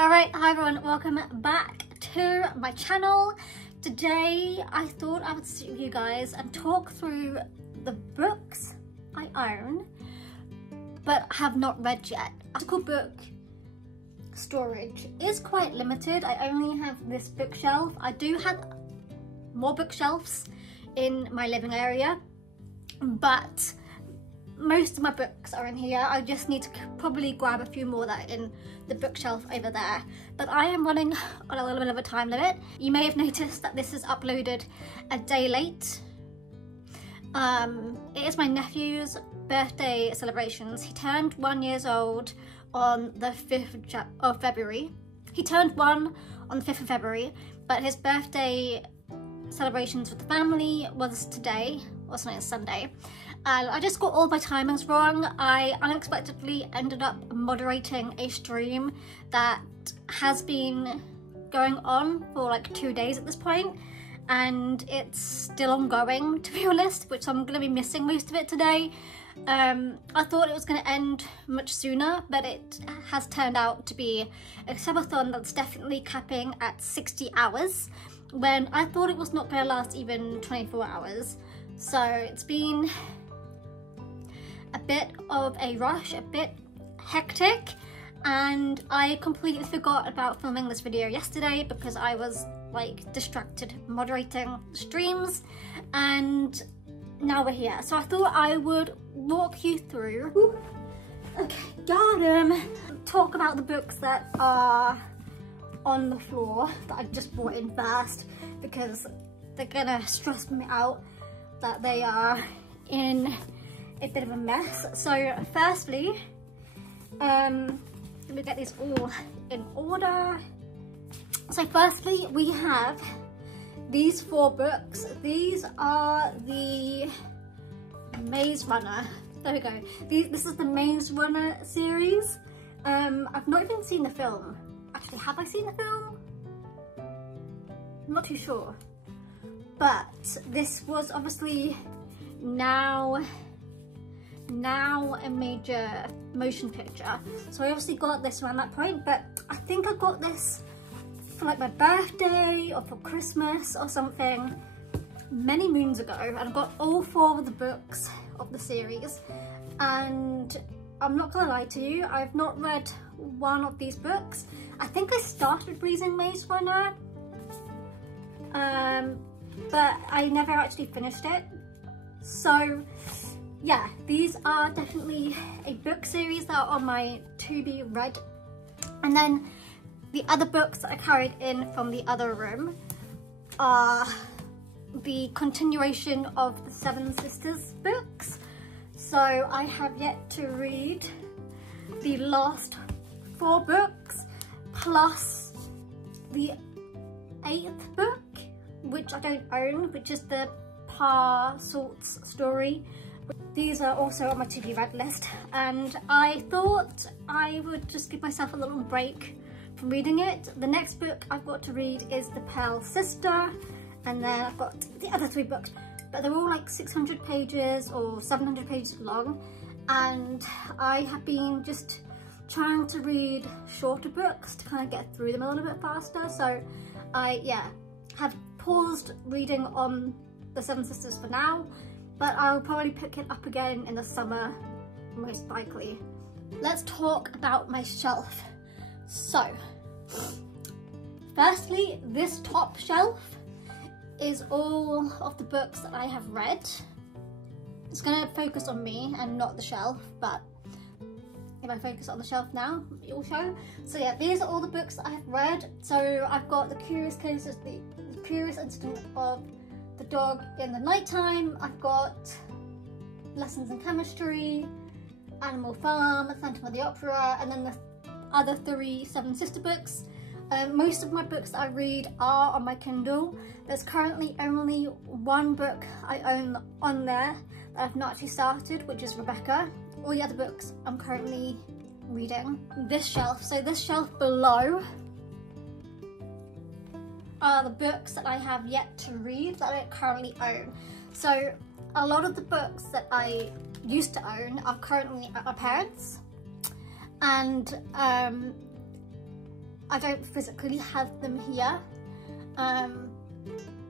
Alright, hi everyone, welcome back to my channel. Today I thought I would sit with you guys and talk through the books I own but have not read yet. Physical book storage is quite limited. I only have this bookshelf. I do have more bookshelves in my living area, but most of my books are in here. I just need to probably grab a few more that are in the bookshelf over there. But I am running on a little bit of a time limit. You may have noticed that this is uploaded a day late. It is my nephew's birthday celebrations. He turned 1 year old on the 5th of February. He turned 1 on the 5th of February, but his birthday celebrations with the family was today, or something, Sunday. And I just got all my timings wrong. I unexpectedly ended up moderating a stream that has been going on for like 2 days at this point, and it's still ongoing, to be honest, which I'm gonna be missing most of it today. I thought it was going to end much sooner, but it has turned out to be a subathon that's definitely capping at 60 hours when I thought it was not going to last even 24 hours. So it's been a bit of a rush, a bit hectic, and I completely forgot about filming this video yesterday because I was like distracted moderating streams, and now we're here. So I thought I would walk you through, talk about the books that are on the floor that I just brought in first, because they're gonna stress me out that they are in a bit of a mess. So firstly, let me get these all in order. So firstly, we have these 4 books. These are the Maze Runner. There we go. This is the Maze Runner series. I've not even seen the film. Actually, have I seen the film? I'm not too sure. But this was obviously now a major motion picture. So I obviously got this around that point, but I think I got this for like my birthday or for Christmas or something many moons ago, and I got all 4 of the books of the series, and I'm not gonna lie to you, I've not read one of these books. I think I started reading Maze Runner, but I never actually finished it. So yeah, these are definitely a book series that are on my to be read. And then the other books that I carried in from the other room are the continuation of the Seven Sisters books. So I have yet to read the last 4 books, plus the 8th book, which I don't own, which is the Parsalt's story. These are also on my to be read list, and I thought I would just give myself a little break from reading it. The next book I've got to read is The Pearl Sister, and then I've got the other 3 books, but they're all like 600 pages or 700 pages long, and I have been just trying to read shorter books to kind of get through them a little bit faster. So I have paused reading on the Seven Sisters for now, but I'll probably pick it up again in the summer, most likely. Let's talk about my shelf. So firstly, this top shelf is all of the books that I have read. It's gonna focus on me and not the shelf, but if I focus on the shelf now, it will show. So yeah, these are all the books that I have read. So I've got The Curious Cases, the Curious Incident of the Dog in the Nighttime. I've got Lessons in Chemistry, Animal Farm, Phantom of the Opera, and then the other 3 Seven Sister books. Most of my books that I read are on my Kindle. There's currently only 1 book I own on there that I've not actually started, which is Rebecca. All the other books I'm currently reading. This shelf, so this shelf below are the books that I have yet to read that I currently own. So a lot of the books that I used to own are currently at my parents', and I don't physically have them here.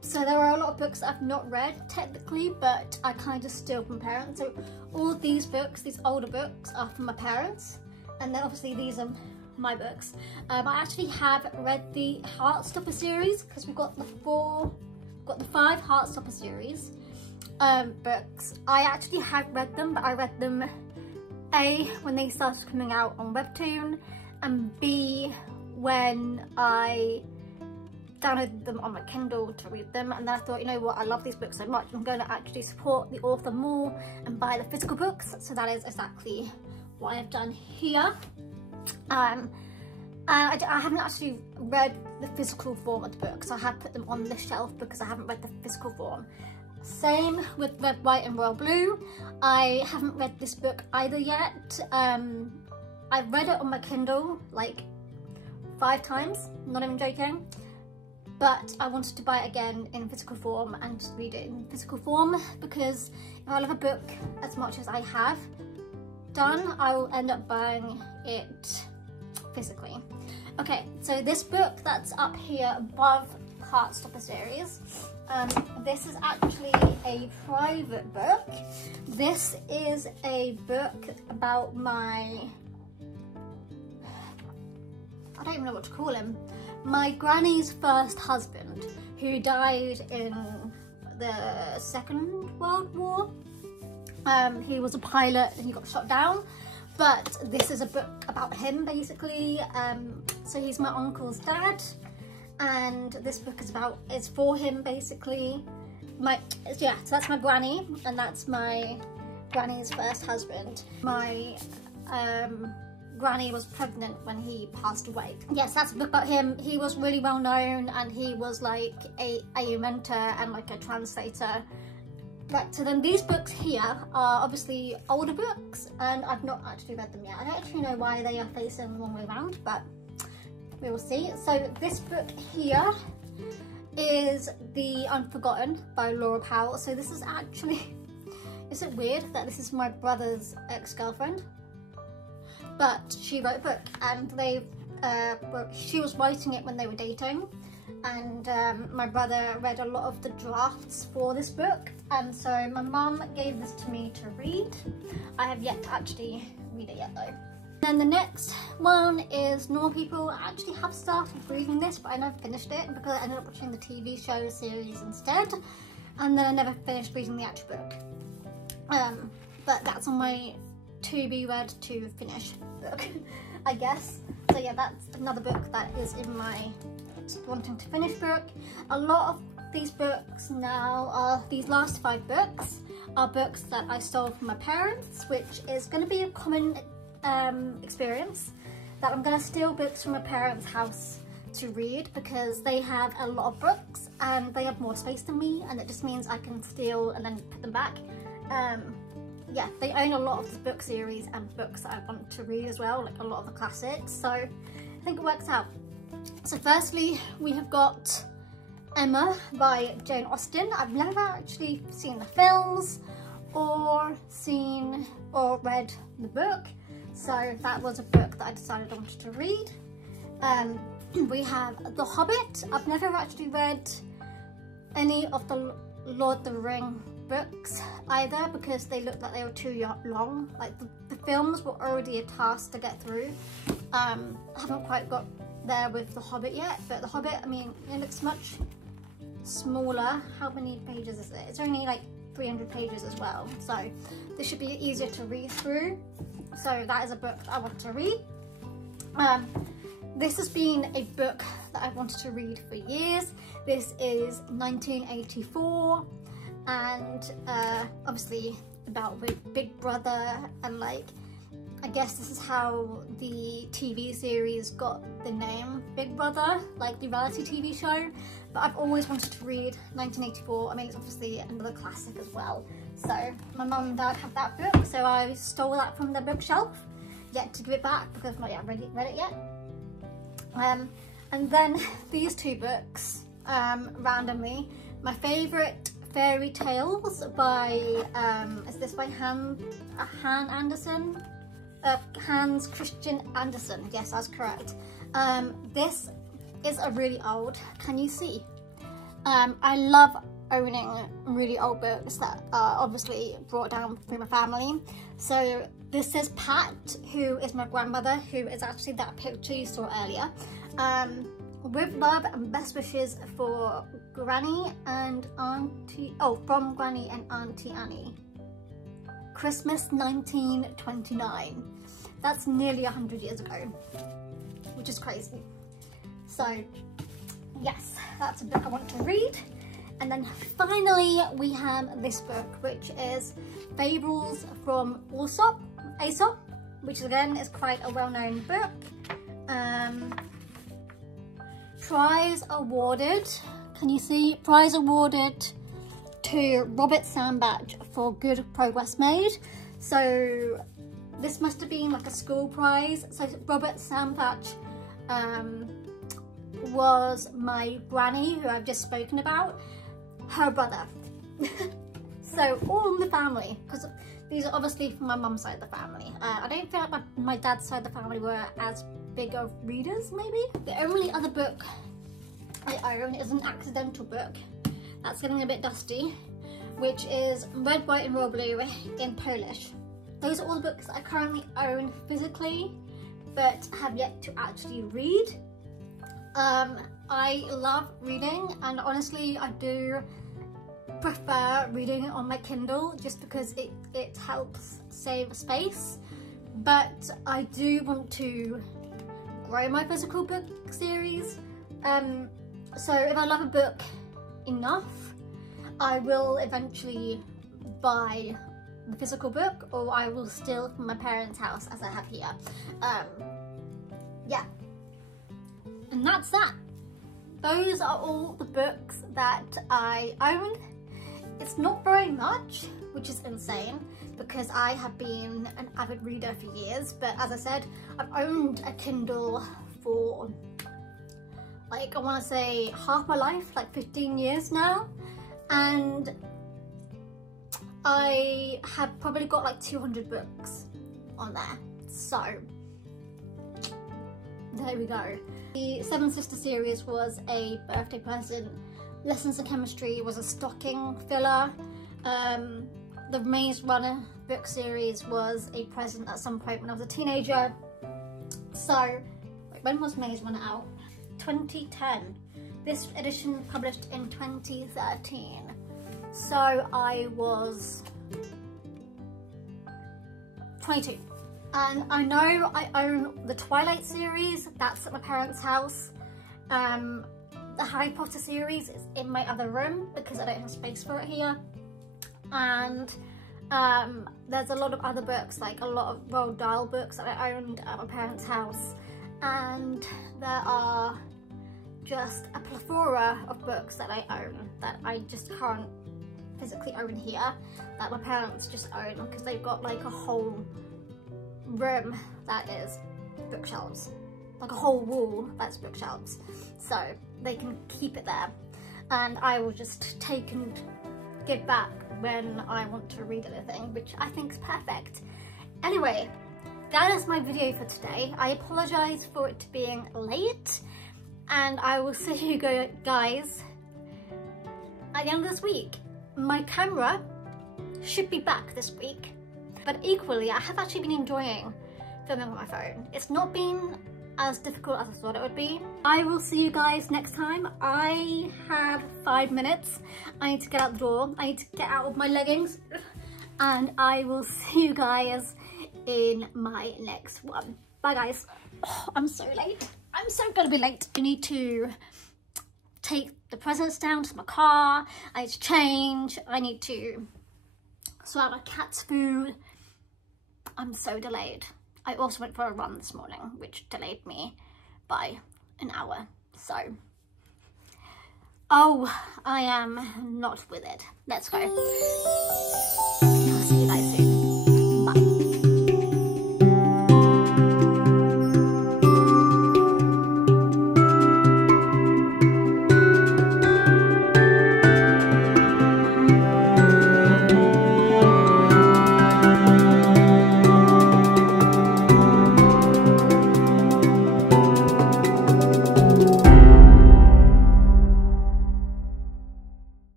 So there are a lot of books that I've not read technically, but I kind of steal from parents. So all of these books, these older books, are from my parents, and then obviously these are my books. I actually have read the Heartstopper series, because we've got the 5 Heartstopper series books. I actually have read them, but I read them A, when they started coming out on Webtoon, and B, when I downloaded them on my Kindle to read them. And then I thought, you know what, I love these books so much, I'm going to actually support the author more and buy the physical books. So that is exactly what I've done here. And I haven't actually read the physical form of the books. I have put them on the shelf because I haven't read the physical form. Same with Red, White and Royal Blue. I haven't read this book either yet. I've read it on my Kindle like 5 times, not even joking. But I wanted to buy it again in physical form and just read it in physical form, because if I love a book as much as I have done, I will end up buying it physically. Okay, so this book that's up here above Heartstopper series, this is actually a private book. This is a book about my, I don't even know what to call him, my granny's first husband, who died in the Second World War. He was a pilot and he got shot down, but this is a book about him basically. So he's my uncle's dad, and this book is for him basically. So that's my granny, and that's my granny's first husband. My granny was pregnant when he passed away. Yes, that's a book about him. He was really well known, and he was like a mentor and like a translator. Right, so then these books here are obviously older books, and I've not actually read them yet. I don't actually know why they are facing the wrong way around, but we will see. So this book here is The Unforgotten by Laura Powell. So this is actually, is it weird that this is my brother's ex-girlfriend? But she wrote a book, and she was writing it when they were dating, and my brother read a lot of the drafts for this book, and so my mum gave this to me to read. I have yet to actually read it yet though. Then the next one is Normal People. I actually have started reading this, but I never finished it because I ended up watching the TV show series instead, and then I never finished reading the actual book. But that's on my to be read to finish book, I guess. So yeah, that's another book that is in my wanting to finish book. A lot of these books now are, these last 5 books are books that I stole from my parents, which is going to be a common experience, that I'm going to steal books from my parents' house to read, because they have a lot of books and they have more space than me, and it just means I can steal and then put them back. Yeah, they own a lot of the book series and books that I want to read as well, like a lot of the classics, so I think it works out. So firstly, we have got Emma by Jane Austen. I've never actually seen the films or read the book, so that was a book that I decided I wanted to read. We have The Hobbit. I've never actually read any of the Lord of the Rings books either, because they looked like they were too long. Like the films were already a task to get through. I haven't quite got there with The Hobbit yet, but The Hobbit, I mean, it looks much smaller. How many pages is it? It's only like 300 pages as well, so this should be easier to read through. So that is a book that I want to read. This has been a book that I've wanted to read for years. This is 1984, and obviously about Big Brother, and like, I guess this is how the TV series got the name Big Brother, like the reality TV show. But I've always wanted to read 1984. I mean, it's obviously another classic as well. So my mum and dad have that book, so I stole that from their bookshelf, yet to give it back because I've not yet read it yet. And then these 2 books, randomly, my favourite Fairy Tales by, is this by Han Anderson? Hans Christian Andersen. Yes, that's correct. This is a really old, can you see? I love owning really old books that are obviously brought down through my family. So this is Pat, who is my grandmother, who is actually that picture you saw earlier. With love and best wishes for Granny and Auntie, from Granny and Auntie Annie. Christmas 1929. That's nearly 100 years ago, which is crazy. So yes, that's a book I want to read. And then finally we have this book, which is Fables from Aesop, which again is quite a well-known book. Prize awarded, can you see? Prize awarded to Robert Sambach for good progress made. So this must have been like a school prize. So Robert Sambach was my granny, who I've just spoken about, her brother. So all in the family, because these are obviously from my mum's side of the family. I don't feel like my dad's side of the family were as big of readers, maybe. The only other book I own is an accidental book that's getting a bit dusty, which is Red, White and Royal Blue in Polish. Those are all the books I currently own physically, but have yet to actually read. I love reading, and honestly I do prefer reading it on my Kindle just because it helps save space, but I do want to grow my physical book series. So if I love a book enough, I will eventually buy the physical book, or I will steal from my parents' house as I have here. Yeah, and that's that. Those are all the books that I own. It's not very much, which is insane because I have been an avid reader for years, but as I said, I've owned a Kindle for like, I want to say half my life, like 15 years now, and I have probably got like 200 books on there. So there we go. The Seven Sisters series was a birthday present. Lessons in Chemistry was a stocking filler. The Maze Runner book series was a present at some point when I was a teenager. So, when was Maze Runner out? 2010. This edition published in 2013. So I was 22. And I know I own the Twilight series, that's at my parents' house. The Harry Potter series is in my other room because I don't have space for it here. And there's a lot of other books, like a lot of Roald Dahl books that I owned at my parents' house. And there are just a plethora of books that I own that I just can't physically own here, that my parents just own because they've got like a whole room that is bookshelves, like a whole wall that's bookshelves, so they can keep it there, and I will just take and give back when I want to read anything, which I think is perfect. Anyway, that is my video for today. I apologise for it being late, and I will see you guys at the end of this week. My camera should be back this week, but equally I have actually been enjoying filming on my phone. It's not been as difficult as I thought it would be. I will see you guys next time. I have 5 minutes. I need to get out the door. I need to get out of my leggings, and I will see you guys in my next one. Bye guys. Oh, I'm so late. I'm so gonna be late. I need to take the presents down to my car. I need to change. I need to sort out my cat's food. I'm so delayed. I also went for a run this morning, which delayed me by an hour. So, oh, I am not with it. Let's go.